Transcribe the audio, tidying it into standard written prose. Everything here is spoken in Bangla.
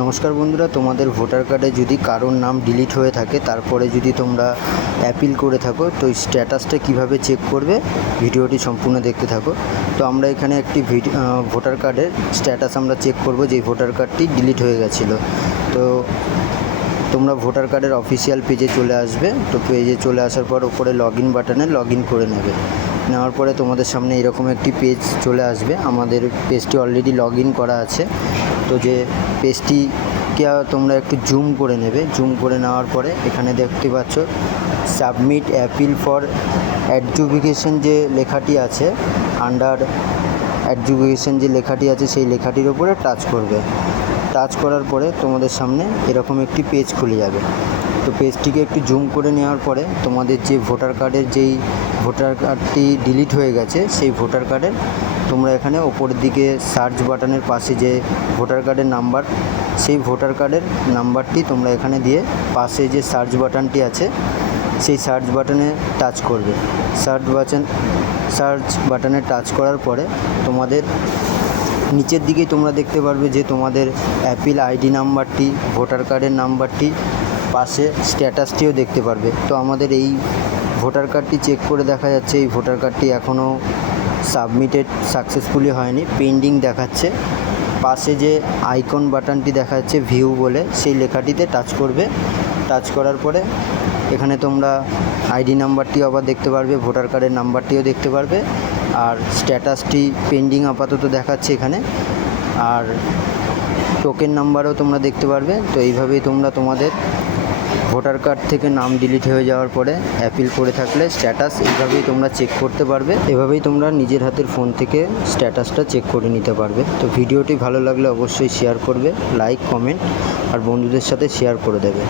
নমস্কার বন্ধুরা, তোমাদের ভোটার কার্ডে যদি কারোর নাম ডিলিট হয়ে থাকে, তারপরে যদি তোমরা অ্যাপিল করে থাকো, তো স্ট্যাটাসটা কিভাবে চেক করবে ভিডিওটি সম্পূর্ণ দেখতে থাকো। তো আমরা এখানে একটি ভোটার কার্ডের স্ট্যাটাস আমরা চেক করব, যেই ভোটার কার্ডটি ডিলিট হয়ে গেছিলো। তো তোমরা ভোটার কার্ডের অফিসিয়াল পেজে চলে আসবে। তো পেজে চলে আসার পর ওপরে লগ ইন বাটনে লগ ইন করে নেওয়ার পরে তোমাদের সামনে এরকম একটি পেজ চলে আসবে। আমাদের পেজটি অলরেডি লগ ইন করা আছে। তো যে পেজটিকে তোমরা একটু জুম করে নেবে। জুম করে নেওয়ার পরে এখানে দেখতে পাচ্ছ সাবমিট অ্যাপিল ফর অ্যাডজুডিকেশন যে লেখাটি আছে, আন্ডার অ্যাডজুডিকেশন যে লেখাটি আছে, সেই লেখাটির উপরে টাচ করবে। টাচ করার পরে তোমাদের সামনে এরকম একটি পেজ খুলে যাবে। তো পেজটিকে একটু জুম করে নেওয়ার পরে তোমাদের যে ভোটার কার্ডের যেই ভোটার কার্ডটি ডিলিট হয়ে গেছে, সেই ভোটার কার্ডের তোমরা এখানে ওপরের দিকে সার্চ বাটনের পাশে যে ভোটার কার্ডের নাম্বার, সেই ভোটার কার্ডের নাম্বারটি তোমরা এখানে দিয়ে পাশে যে সার্চ বাটনটি আছে, সেই সার্চ বাটনে টাচ করবে। সার্চ বাটনে টাচ করার পরে তোমাদের নিচের দিকেই তোমরা দেখতে পারবে যে তোমাদের অ্যাপিল আইডি নাম্বারটি, ভোটার কার্ডের নাম্বারটি, পাশে স্ট্যাটাসটিও দেখতে পারবে। তো আমাদের এই ভোটার কার্ডটি চেক করে দেখা যাচ্ছে এই ভোটার কার্ডটি এখনও সাবমিটেড সাকসেসফুলি হয়নি, পেন্ডিং দেখাচ্ছে। পাশে যে আইকন বাটনটি দেখা যাচ্ছে ভিউ বলে, সেই লেখাটিতে টাচ করবে। টাচ করার পরে এখানে তোমরা আইডি নাম্বারটি আবার দেখতে পারবে, ভোটার কার্ডের নাম্বারটিও দেখতে পারবে, আর স্ট্যাটাসটি পেন্ডিং আপাতত দেখাচ্ছে এখানে, আর টোকেন নাম্বারও তোমরা দেখতে পারবে। তো এইভাবেই তোমরা তোমাদের ভোটার কার্ড থেকে নাম ডিলিট হয়ে যাওয়ার পরে অ্যাপিল করে থাকলে স্ট্যাটাস এইভাবেই তোমরা চেক করতে পারবে। এভাবেই তোমরা নিজের হাতের ফোন থেকে স্ট্যাটাসটা চেক করে নিতে পারবে। তো ভিডিওটি ভালো লাগলে অবশ্যই শেয়ার করবে, লাইক, কমেন্ট আর বন্ধুদের সাথে শেয়ার করে দেবে।